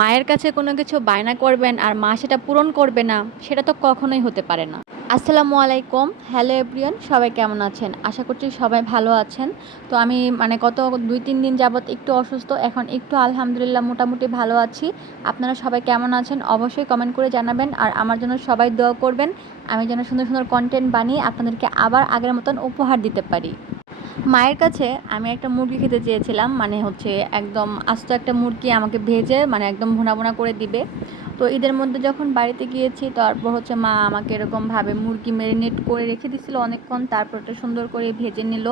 মায়ের কাছে কোনো কিছু বায়না করবেন আর মা সেটা পূরণ করবে না, সেটা তো কখনোই হতে পারে না। আসসালামু আলাইকুম। হ্যালো এভরিওয়ান, সবাই কেমন আছেন? আশা করছি সবাই ভালো আছেন। তো আমি মানে গত দুই, তিন দিন যাবৎ একটু অসুস্থ, এখন একটু আলহামদুলিল্লাহ মোটামুটি ভালো আছি। আপনারা সবাই কেমন আছেন? অবশ্যই কমেন্ট করে জানাবেন আর আমার জন্য সবাই দোয়া করবেন। আমি যেন সুন্দর সুন্দর কন্টেন্ট বানিয়ে আপনাদেরকে আবার আগের মতন উপহার দিতে পারি। মায়ের কাছে আমি একটা মুরগি খেতে চেয়েছিলাম মানে হচ্ছে একদম আস্ত একটা মুরগি আমাকে ভেজে মানে একদম ভোনা ভোনা করে দিবে। তো ঈদের মধ্যে যখন বাড়িতে গিয়েছি, তারপর হচ্ছে মা আমাকে এরকমভাবে মুরগি ম্যারিনেট করে রেখে দিছিল অনেকক্ষণ, তারপর এটা সুন্দর করে ভেজে নিল।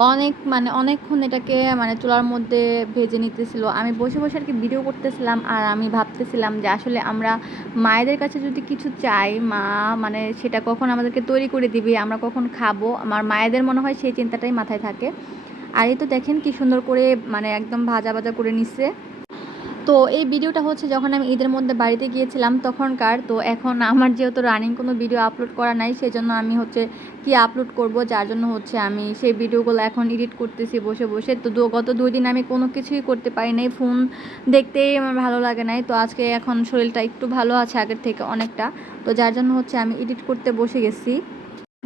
অনেক মানে অনেকক্ষণ এটাকে মানে চুলার মধ্যে ভেজে নিতেছিল। আমি বসে বসে আর কি ভিডিও করতেছিলাম আর আমি ভাবতেছিলাম যে আসলে আমরা মায়েদের কাছে যদি কিছু চাই, মা মানে সেটা কখন আমাদেরকে তৈরি করে দিবে, আমরা কখন খাব? আমার মায়েদের মনে হয় সেই চিন্তাটাই মাথায় থাকে। আর এই তো দেখেন কি সুন্দর করে মানে একদম ভাজা ভাজা করে নিচ্ছে তো এই ভিডিওটা হচ্ছে যখন আমি ঈদের মধ্যে বাড়িতে গিয়েছিলাম তখনকার, তো এখন আমার যেহেতু রানিং কোনো ভিডিও আপলোড করা নাই সেই জন্য আমি হচ্ছে কি আপলোড করব, যার জন্য হচ্ছে আমি সেই ভিডিওগুলো এখন এডিট করতেছি বসে বসে। তো গত দুই দিন আমি কোনো কিছুই করতে পারি নাই ফোন দেখতেই আমার ভালো লাগে নাই। তো আজকে এখন শরীরটা একটু ভালো আছে আগের থেকে অনেকটা। তো যার জন্য হচ্ছে আমি এডিট করতে বসে গেছি।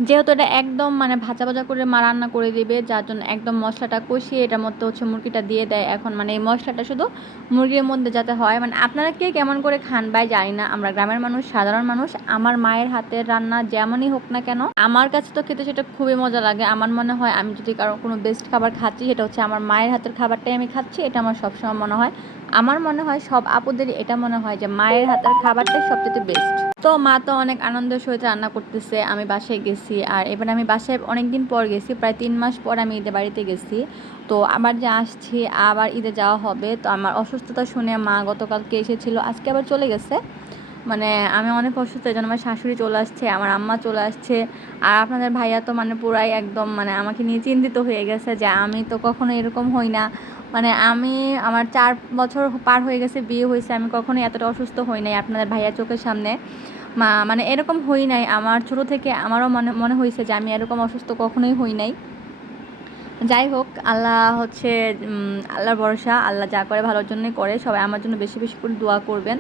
যেহেতু এটা একদম মানে ভাজা ভাজা করে মা রান্না করে দিবে, যার জন্য একদম মশলাটা কষিয়ে এটার মধ্যে হচ্ছে মুরগিটা দিয়ে দেয়। এখন মানে এই মশলাটা শুধু মুরগির মধ্যে যাতে হয়। মানে আপনারা কে কেমন করে খান ভাই জানি না। আমরা গ্রামের মানুষ, সাধারণ মানুষ, আমার মায়ের হাতের রান্না যেমনই হোক না কেন, আমার কাছে তো খেতে সেটা খুবই মজা লাগে। আমার মনে হয় আমি যদি কারও কোনো বেস্ট খাবার খাচ্ছি, সেটা হচ্ছে আমার মায়ের হাতের খাবারটাই আমি খাচ্ছি, এটা আমার সবসময় মনে হয়। আমার মনে হয় সব আপুদেরই এটা মনে হয় যে মায়ের হাতের খাবারটাই সবচেয়ে বেস্ট তো মা তো অনেক আনন্দের সহিত রান্না করতেছে, আমি বাসায় গেছি। আর এবার আমি বাসায় অনেক দিন পর গেছি, প্রায় তিন মাস পর আমি ঈদের বাড়িতে গেছি। তো আবার যে আসছি, আবার ঈদে যাওয়া হবে। তো আমার অসুস্থতা শুনে মা গতকালকে এসেছিল, আজকে আবার চলে গেছে। মানে আমি অনেক অসুস্থ, এই জন্য আমার শাশুড়ি চলে আসছে, আমার আম্মা চলে আসছে। আর আপনাদের ভাইয়া তো মানে পুরাই একদম মানে আমাকে নিয়ে চিন্তিত হয়ে গেছে যে আমি তো কখনো এরকম হই না। মানে আমি আমার চার বছর পার হয়ে গেছে, বিয়ে হয়েছে, আমি কখনোই এতটা অসুস্থ হই নাই আপনাদের ভাইয়া চোখের সামনে। মা মানে এরকম হই নাই। আমার ছোটো থেকে আমারও মনে মনে হয়েছে যে আমি এরকম অসুস্থ কখনোই হই নাই। যাই হোক, আল্লাহ হচ্ছে আল্লাহর ভরসা, আল্লাহ যা করে ভালোর জন্যই করে, সবাই আমার জন্য বেশি বেশি করে দোয়া করবেন।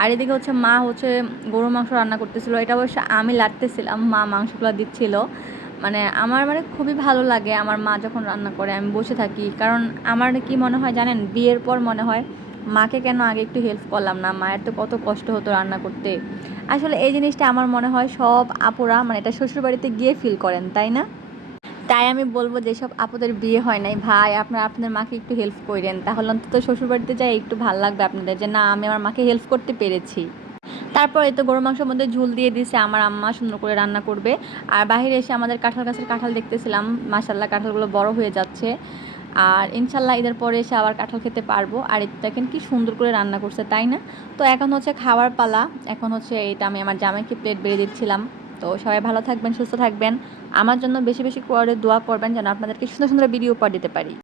আর এদিকে হচ্ছে মা হচ্ছে গরু মাংস রান্না করতেছিল, এটা অবশ্য আমি লাটতেছিলাম, মা মাংসগুলো দিচ্ছিল। মানে আমার মানে খুবই ভালো লাগে আমার মা যখন রান্না করে, আমি বসে থাকি। কারণ আমার কি মনে হয় জানেন, বিয়ের পর মনে হয় মাকে কেন আগে একটু হেল্প করলাম না? মায়ের তো কত কষ্ট হতো রান্না করতে। আসলে এই জিনিসটা আমার মনে হয় সব আপুরা মানে এটা শ্বশুরবাড়িতে গিয়ে ফিল করেন, তাই না? তাই আমি বলব যেসব আপুদের বিয়ে হয় নাই। ভাই, আপনারা আপনাদের মাকে একটু হেল্প করেন। তাহলে অন্তত শ্বশুরবাড়িতে যাই একটু ভালো লাগবে আপনাদের যে, না, আমি আমার মাকে হেল্প করতে পেরেছি। তারপর তো গরু মাংসের মধ্যে ঝুল দিয়ে দিছে, আমার আম্মা সুন্দর করে রান্না করবে। আর বাইরে এসে আমাদের কাঁঠাল গাছের কাঁঠাল দেখতেছিলাম মাসাল্লাহ কাঁঠালগুলো বড় হয়ে যাচ্ছে। আর ইনশাল্লাহ ঈদের পরে এসে আবার কাঁঠাল খেতে পারব। আর এটা দেখেন কি সুন্দর করে রান্না করছে, তাই না? তো এখন হচ্ছে খাওয়ার পালা। এখন হচ্ছে এটা আমি আমার জামাইকে প্লেট বেড়ে দিচ্ছিলাম। তো সবাই ভালো থাকবেন, সুস্থ থাকবেন। আমার জন্য বেশি বেশি করে দোয়া করবেন যেন আপনাদেরকে সুন্দর সুন্দর ভিডিও উপহার দিতে পারি।